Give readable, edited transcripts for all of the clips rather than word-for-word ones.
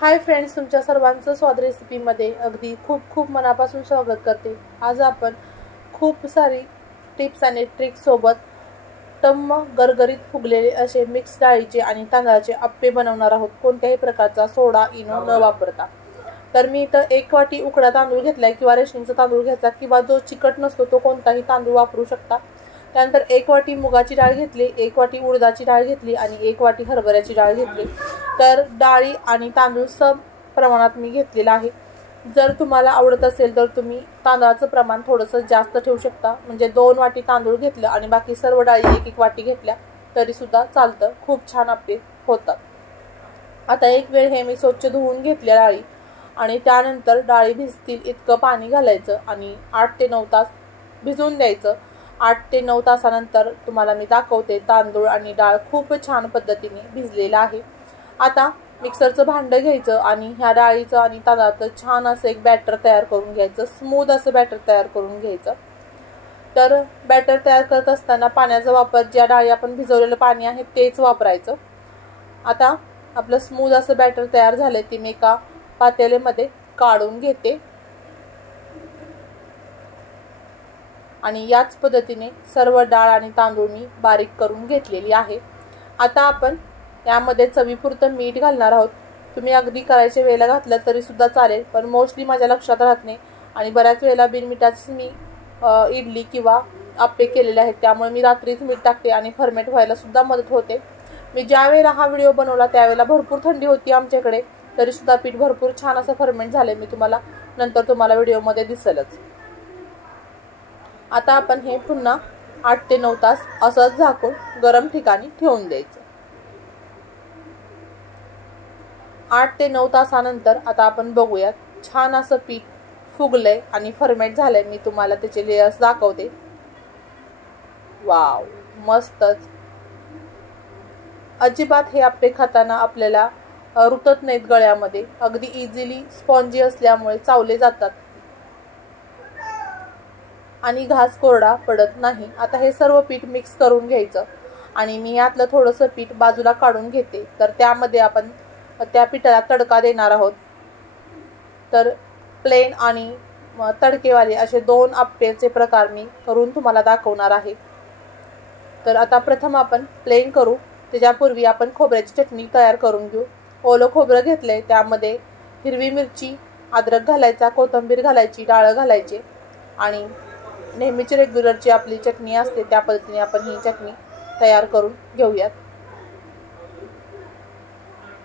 Hi friends, तुमच्या सर्वांचं स्वाद रेसिपीमध्ये अगदी खूप मनापासून स्वागत करते। आज आपण खूप सारी टिप्स आणि ट्रिक्स सोबत टम्म गरगरीत फुगलेले असे मिक्स डाळीचे आणि तांदळाचे अप्पे बनवणार आहोत, कोणत्याही प्रकारचा सोडा इनो न वापरता। तर मी इथं 1 वाटी उकडा तांदूळ घेतलाय किंवा रेशनिंगचा तांदूळ घ्यायचा किंवा जो चिकट नसतो तो कोणताही तांदूळ वापरू शकता। त्यानंतर 1 वाटी मुगाची डाळ घेतली, 1 वाटी उडदाची डाळ घेतली आणि 1 वाटी हरभऱ्याची डाळ घेतली। तर डाळी आणि तांदूळ सम प्रमाणात मी घेतलेला आहे। जर तुम्हाला आवडत असेल तर तुम्ही तांदळाचं प्रमाण थोडंसं जास्त ठेवू शकता, म्हणजे 2 वाटी तांदूळ घेतलं आणि बाकी सर्व डाळी 1-1 वाटी घेतल्या तरी सुद्धा चालतं, खूप छान अप्पे होतात। आता एक वेळ हे मी स्वच्छ धुवून घेतल्या डाळी आणि त्यानंतर डाळी भिजतील इतकं पाणी घालायचं आणि 8 ते 9 तास भिजवून द्यायचं। 8 ते 9 तासानंतर तुम्हाला मी दाखवते तांदूळ आणि डाळ खूप छान पद्धतीने भिजलेला आहे। आता मिक्सरचं भांडं घ्यायचं आणि ह्या डाळीचं आणि तांदळाचं छान असं एक बॅटर तयार करून घ्यायचं, स्मूथ असं बॅटर तयार करून घ्यायचं। तर बॅटर तयार करत असताना पाण्याचा वापर, ज्या डाळी आपण भिजवलेलं पाणी आहे तेच वापरायचं। आता आपलं स्मूथ असं बॅटर तयार झालंय, ते मी एका पातेल्यामध्ये काढून घेते आणि याच पद्धतीने सर्व डाळ आणि तांदूळ मी बारीक करून घेतलेली आहे। आता आपण यामध्ये चवीपुरतं मीठ घालणार आहोत। तुम्ही अगदी करायच्या वेळेला घातलं तरी सुद्धा चालेल, पण मोस्टली माझ्या लक्षात राहत नाही आणि बऱ्याच वेळेला बिनमीठाची मी इडली किंवा अप्पे केलेले आहेत, त्यामुळे मी रात्रीच मीठ टाकते आणि फर्मेंट व्हायला सुद्धा मदत होते। मी ज्या वेळेला हा व्हिडिओ बनवला त्यावेळेला भरपूर थंडी होती आमच्याकडे, तरी सुद्धा पीठ भरपूर छान असं फर्मेंट झाले। मी तुम्हाला व्हिडिओमध्ये दिसेलच। आता आपण हे पुन्हा 8 ते 9 तास असंच झाकून गरम ठिकाणी ठेवून द्यायचं। 8 ते 9 तासानंतर आता आपण बघूयात, छान असं पीठ फुगलंय आणि फर्मेंट झालंय। मी तुम्हाला त्याचे लेयर्स दाखवते। वाव, मस्तच। अजिबात हे अप्पे खाताना आपल्याला रुतत नाहीत गळ्यामध्ये, अगदी इझिली स्पॉन्जी असल्यामुळे चावले जातात आणि घास कोरडा पडत नाही। आता हे सर्व पीठ मिक्स करून घ्यायचं आणि मी यातलं थोडंसं पीठ बाजूला काढून घेते। तर त्यामध्ये आपण त्या पिठाला तडका देणार आहोत। तर प्लेन आणि तडकेवाले असे 2 अप्पेचे प्रकार मी करून तुम्हाला दाखवणार आहे। तर आता प्रथम आपण प्लेन करू, त्याच्यापूर्वी आपण खोबऱ्याची चटणी तयार करून घेऊ। ओलं खोबरं घेतलंय, त्यामध्ये हिरवी मिरची, अद्रक घालायचा, कोथिंबीर घालायची, डाळ घालायचे आणि नेहमीची रेग्युलरची आपली चटणी असते त्या पद्धतीने आपण ही चटणी तयार करून घेऊयात।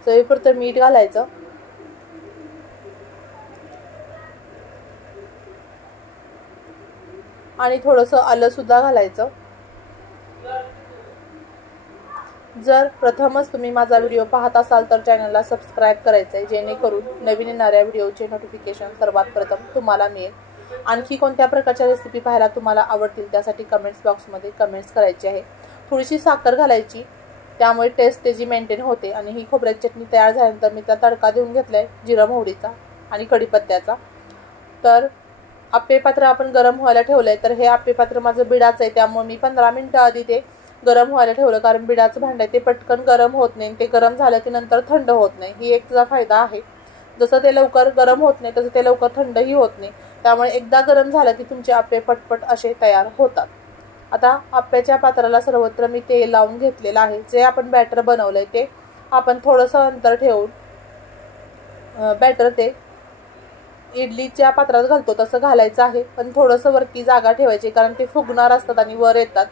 चवीपुरतं मीठ घालायचं आणि थोडंसं आलं सुद्धा घालायचं। जर प्रथमच तुम्ही माझा व्हिडिओ पाहत असाल तर चॅनलला सबस्क्राईब करायचं आहे, जेणेकरून नवीन येणाऱ्या व्हिडिओचे नोटिफिकेशन सर्वात प्रथम तुम्हाला मिळेल। आणखी कोणत्या प्रकारच्या रेसिपी पाहायला तुम्हाला आवडतील त्यासाठी कमेंट्स बॉक्समध्ये कमेंट्स करायची आहे। थोडीशी साखर घालायची, त्यामुळे टेस्ट त्याची मेंटेन होते। आणि ही खोबऱ्याची चटणी तयार झाल्यानंतर मी त्याला तडका देऊन घेतलाय, जिरं मोहरीचा आणि कढीपत्त्याचा। तर अप्पे पात्र आपण गरम व्हायला ठेवलंय। तर हे अप्पे पात्र माझं बिडाचं आहे, त्यामुळे मी 15 मिनिटं आधी ते गरम व्हायला ठेवलं, कारण बिडाचं भांडं आहे ते पटकन गरम होत नाही, ते गरम झालं की नंतर थंड होत नाही, ही एक त्याचा फायदा आहे। जसं ते लवकर गरम होत नाही तसं ते लवकर थंडही होत नाही, त्यामुळे एकदा गरम झालं की तुमचे अप्पे पटपट असे तयार होतात। आता अप्प्याच्या पात्राला सर्वत्र मी तेल लावून घेतलेलं आहे। जे आपण बॅटर बनवलंय ते आपण थोडंसं अंतर ठेवून बॅटर ते इडलीच्या पात्रात घालतो तसं घालायचं आहे, पण थोडंसं वरती जागा ठेवायची, कारण ते फुगणार असतात आणि वर येतात।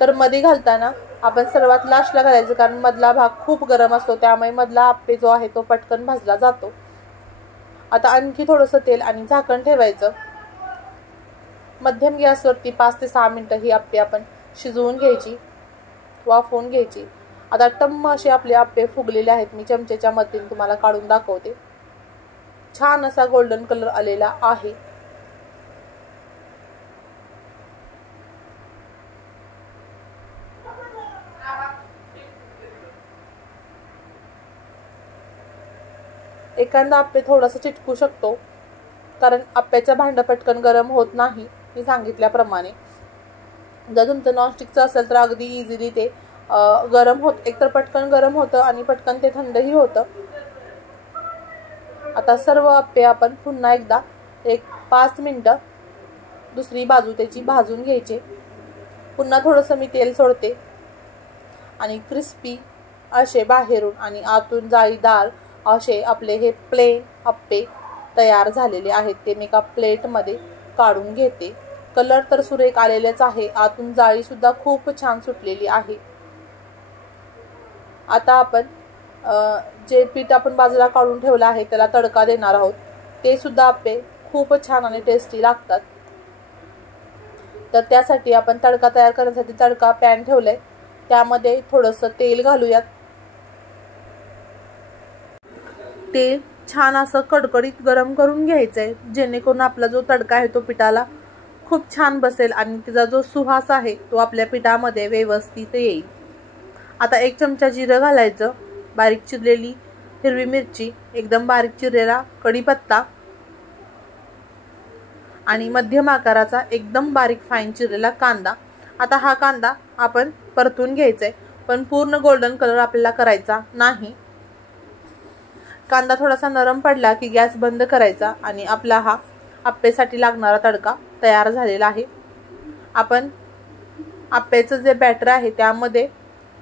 तर मध्ये घालताना आपण सर्वात लास्टला घालायचं, कारण मधला भाग खूप गरम असतो, त्यामुळे मधला अप्पे जो आहे तो पटकन भाजला जातो। आता आणखी थोडंसं तेल आणि झाकण ठेवायचं। मध्यम गॅसवरती 5 ते 6 मिनिटं ही अप्पे आपण शिजवून घ्यायची, वाफवून घ्यायची। आता टम्म असे आपले अप्पे फुगलेले आहेत, मी चमचेच्या मदतीने तुम्हाला काढून दाखवते। छान असा गोल्डन कलर आलेला आहे। एखादा अप्पे थोडासा चिटकू शकतो, कारण अप्प्याचं भांडं पटकन गरम होत नाही मी सांगितल्याप्रमाणे। जर तुमचं नॉनस्टिकचं असेल तर अगदी इझिली ते गरम होत, एकतर पटकन गरम होतं आणि पटकन ते थंडही होतं। आता सर्व अप्पे आपण पुन्हा एकदा एक 5 मिनिटं दुसरी बाजू त्याची भाजून घ्यायचे। पुन्हा थोडंसं मी तेल सोडते आणि क्रिस्पी असे बाहेरून आणि आतून जाळीदार असे आपले हे प्लेन अप्पे तयार झालेले आहेत। ते मी एका प्लेटमध्ये काढून घेते। कलर तर सुरेख आलेलेच आहे, आतून जाळी सुद्धा खूप छान सुटलेली आहे। आता आपण जे पीठ आपण बाजूला काढून ठेवलं आहे त्याला तडका देणार आहोत। ते सुद्धा अप्पे खूप छान आणि टेस्टी लागतात। तर त्यासाठी आपण तडका तयार करण्यासाठी तडका पॅन ठेवलाय, त्यामध्ये थोडंसं तेल घालूयात। तेल छान असं कडकडीत गरम करून घ्यायचंय, जेणेकरून आपला जो तडका आहे तो पिठाला खूप छान बसेल आणि त्याचा जो सुवास आहे तो आपल्या पिठामध्ये व्यवस्थित येईल। आता 1 चमचा जिरं घालायचं, बारीक चिरलेली हिरवी मिरची, एकदम बारीक चिरलेला कढीपत्ता आणि मध्यम आकाराचा एकदम बारीक फाईन चिरलेला कांदा। आता हा कांदा आपण परतून घ्यायचा आहे, पण पूर्ण गोल्डन कलर आपल्याला करायचा नाही। कांदा थोडासा नरम पडला की गॅस बंद करायचा आणि आपला हा अप्पेसाठी लागणारा तडका तयार झालेला आहे। आपण अप्पेचं जे बॅटर आहे त्यामध्ये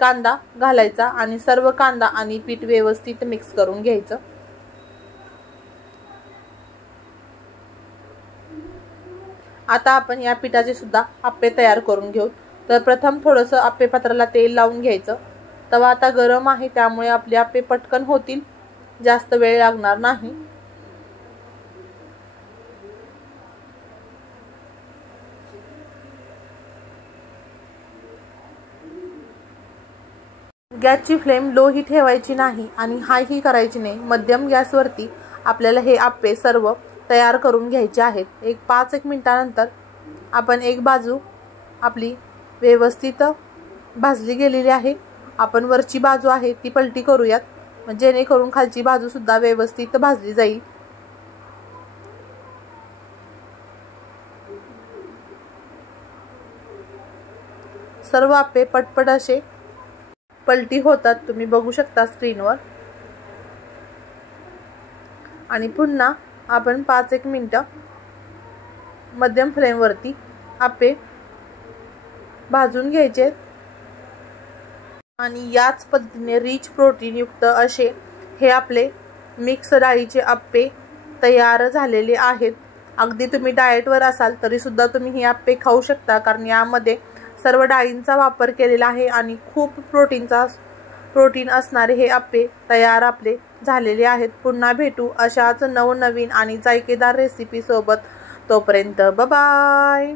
कांदा घालायचा आणि सर्व कांदा आणि पीठ व्यवस्थित मिक्स करून घ्यायचं। आता आपण या पिठाचे सुद्धा अप्पे तयार करून घेऊ। तर प्रथम थोडंसं अप्पे पात्राला तेल लावून घ्यायचं। तवा आता गरम आहे, त्यामुळे आपले अप्पे पटकन होतील, जास्त वेळ लागणार नाही। गॅसची फ्लेम लो ही ठेवायची नाही आणि हाय ही करायची नाही, मध्यम गॅसवरती आपल्याला हे अप्पे सर्व तयार करून घ्यायचे आहेत। 5-1 मिनिटानंतर आपण एक बाजू आपली व्यवस्थित भाजली गेलेली आहे। आपण वरची बाजू आहे ती पलटी करूयात, जेणेकरून खालची बाजू सुद्धा व्यवस्थित भाजली जाईल। सर्व अप्पे पटपट असे पलटी होतात, तुम्ही बघू शकता स्क्रीनवर। आणि पुन्हा आपण 5-1 मिनिटं मध्यम फ्लेमवरती अप्पे भाजून घ्यायचे आणि याच पद्धतीने रिच प्रोटीन युक्त असे हे आपले मिक्स डाळीचे अप्पे तयार झालेले आहेत। अगदी तुम्ही डाएटवर असाल तरी सुद्धा तुम्ही हे अप्पे खाऊ शकता, कारण यामध्ये सर्व डाळींचा वापर केलेला आहे आणि खूप प्रोटीन असणारे हे अप्पे तयार आपले झालेले आहेत। पुन्हा भेटू अशाच नवनवीन आणि जायकेदार रेसिपी सोबत, तोपर्यंत बाय बाय।